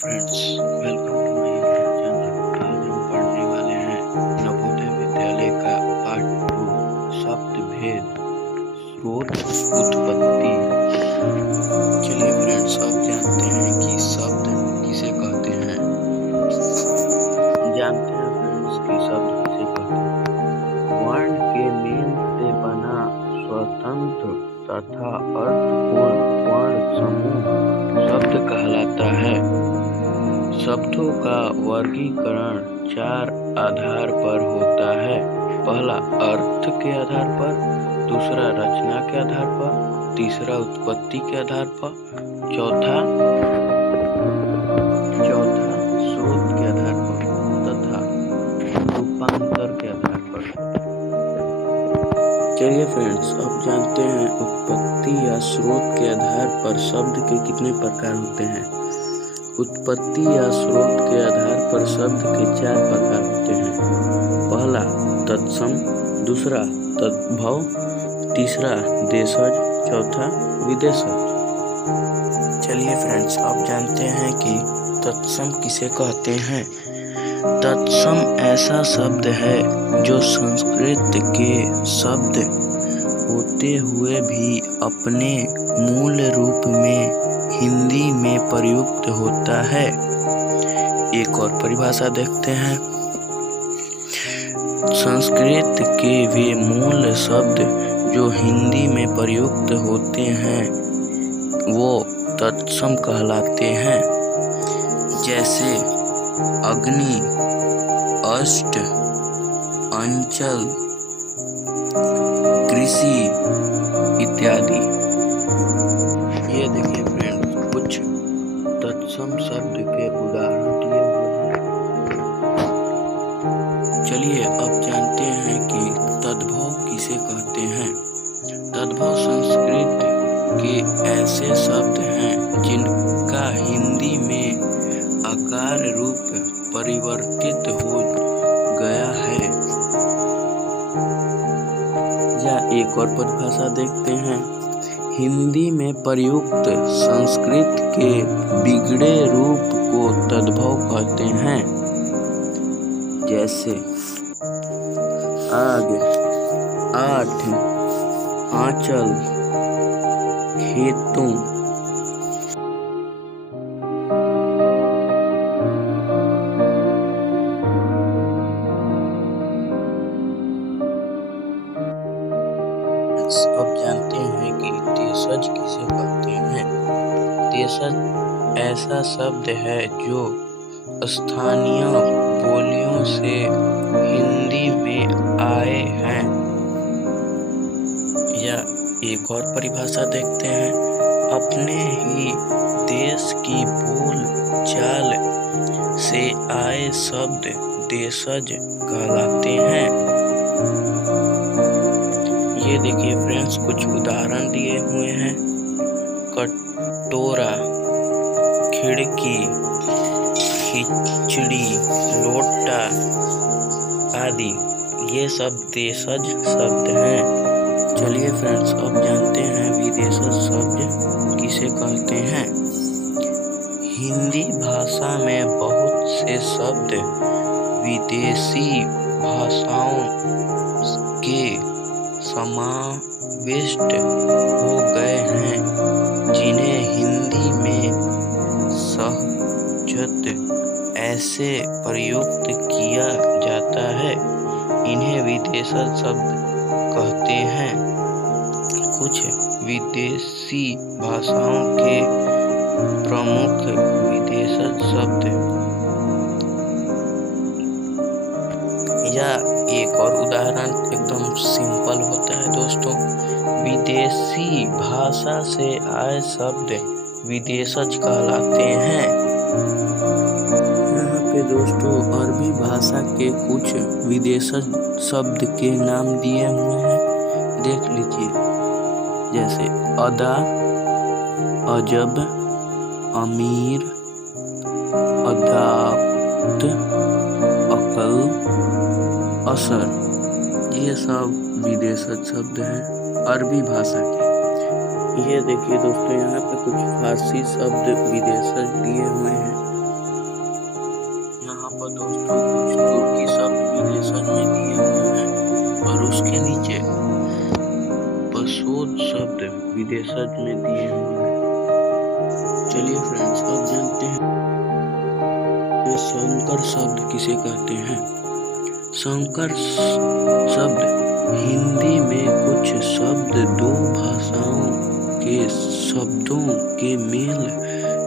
Friends, welcome to my YouTube channel. आज हम पढ़ने वाले हैं नवोदय विद्यालय का पार्ट 2 शब्द भेद स्रोत उत्पत्ति। चलिए फ्रेंड्स, आप जानते हैं कि शब्द किसे कहते हैं। जानते हैं फ्रेंड्स कि शब्द किसे कहते हैं। वर्ण के मेल से बना स्वतंत्र तथा अर्थपूर्ण वर्ण समूह शब्द कहलाता है। शब्दों का वर्गीकरण 4 आधार पर होता है। पहला अर्थ के आधार पर, दूसरा रचना के आधार पर, तीसरा उत्पत्ति के आधार पर, चौथा स्रोत के आधार पर तथा रूपांतर के आधार पर। चलिए फ्रेंड्स, अब जानते हैं उत्पत्ति या स्रोत के आधार पर शब्द के कितने प्रकार होते हैं। उत्पत्ति या स्रोत के आधार पर शब्द के 4 प्रकार होते हैं। पहला तत्सम, दूसरा तद्भव, तीसरा देशज, चौथा विदेशज। चलिए फ्रेंड्स, आप जानते हैं कि तत्सम किसे कहते हैं। तत्सम ऐसा शब्द है जो संस्कृत के शब्द होते हुए भी अपने मूल रूप में हिंदी में प्रयुक्त होता है। एक और परिभाषा देखते हैं। संस्कृत के वे मूल शब्द जो हिंदी में प्रयुक्त होते हैं वो तत्सम कहलाते हैं। जैसे अग्नि, अष्ट, अंचल, कृषि इत्यादि। ये देखिए फ्रेंड्स, कुछ तत्सम शब्द के उदाहरण दिए हुए हैं। चलिए अब जानते हैं कि तद्भव किसे कहते हैं। तद्भव संस्कृत के ऐसे शब्द हैं जिनका हिंदी में आकार रूप परिवर्तित हो गया है। या एक और परिभाषा देखते हैं। हिंदी में प्रयुक्त संस्कृत के बिगड़े रूप को तद्भव कहते हैं। जैसे आग, आठ, आंचल, खेतों। अब जानते हैं कि देशज किसे कहते हैं। देशज ऐसा शब्द है जो स्थानीय बोलियों से हिंदी में आए हैं। या एक और परिभाषा देखते हैं। अपने ही देश की बोल चाल से आए शब्द देशज कहलाते हैं। ये देखिए फ्रेंड्स, कुछ उदाहरण दिए हुए हैं। कटोरा, खिड़की, खिचड़ी, लोटा आदि ये सब देशज शब्द हैं। चलिए फ्रेंड्स, अब जानते हैं विदेशज शब्द किसे कहते हैं। हिंदी भाषा में बहुत से शब्द विदेशी भाषाओं के समाविष्ट हो गए हैं, जिन्हें हिंदी में सहजत ऐसे प्रयुक्त किया जाता है। इन्हें विदेशज शब्द कहते हैं। कुछ विदेशी भाषाओं के प्रमुख विदेशज शब्द या एक और उदाहरण एकदम सिंपल होता है दोस्तों। विदेशी भाषा से आए शब्द विदेशज कहलाते हैं। यहाँ पे दोस्तों अरबी भाषा के कुछ विदेशज शब्द के नाम दिए हुए हैं, देख लीजिए। जैसे अदा, अजब, अमीर, अदात, अकल, असर। ये सब विदेशज शब्द हैं अरबी भाषा के। ये देखिए दोस्तों, यहाँ पे कुछ फारसी शब्द विदेशज दिए हुए हैं। दोस्तों कुछ तुर्की शब्द विदेशज में दिए हुए हैं और उसके नीचे पशोद शब्द विदेशज में दिए हुए हैं। चलिए फ्रेंड्स, अब जानते हैं संकर शब्द किसे कहते हैं। संकर शब्द हिंदी में कुछ शब्द दो भाषाओं के शब्दों के मेल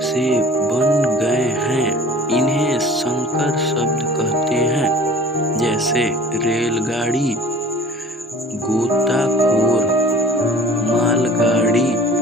से बन गए हैं, इन्हें संकर शब्द कहते हैं। जैसे रेलगाड़ी, गोताखोर, मालगाड़ी।